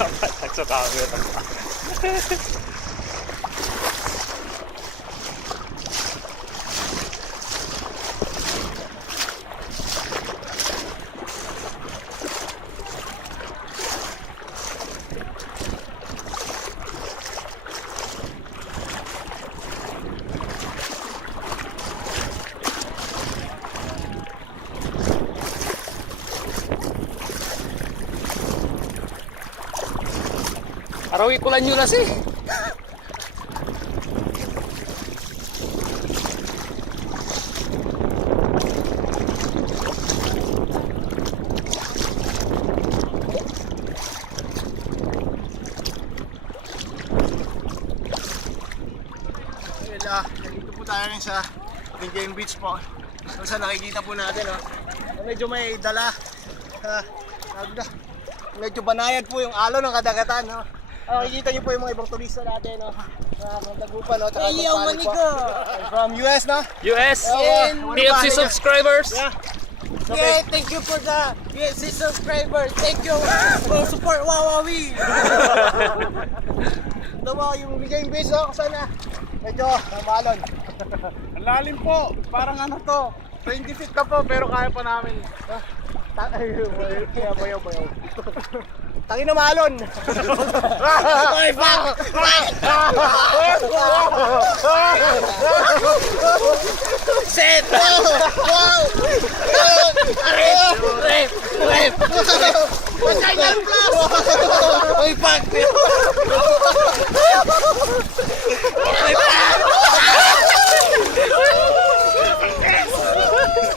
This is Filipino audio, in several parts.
Patag sa camera. Arawi ko lang yun na si. Nandito po tayo rin sa Lingayen Beach po. Kung saan nakikita po natin, medyo may dala. Medyo banayad po yung alon ng kadagatan. Makikita niyo po yung mga ibang turista natin. Mga dagupan. Ayaw manigo! From US na? US! TFC subscribers! Yeah, thank you for the PFC subscribers. Thank you for support Wawawi. Ito mo yung Lingayen Beach, kung saan medyo malon. Ang lalim po, parang ano to, 20 feet na po pero kaya pa namin. Bayaw. Tangin na malon! Oy, fuck! Set! Wow! Rep! Patay na yung plus! Oy, fuck! Oy, fuck!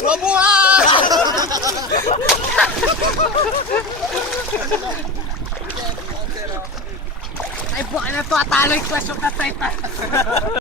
Mabuhay! Ay, buka na to, atalo yung question na tayo.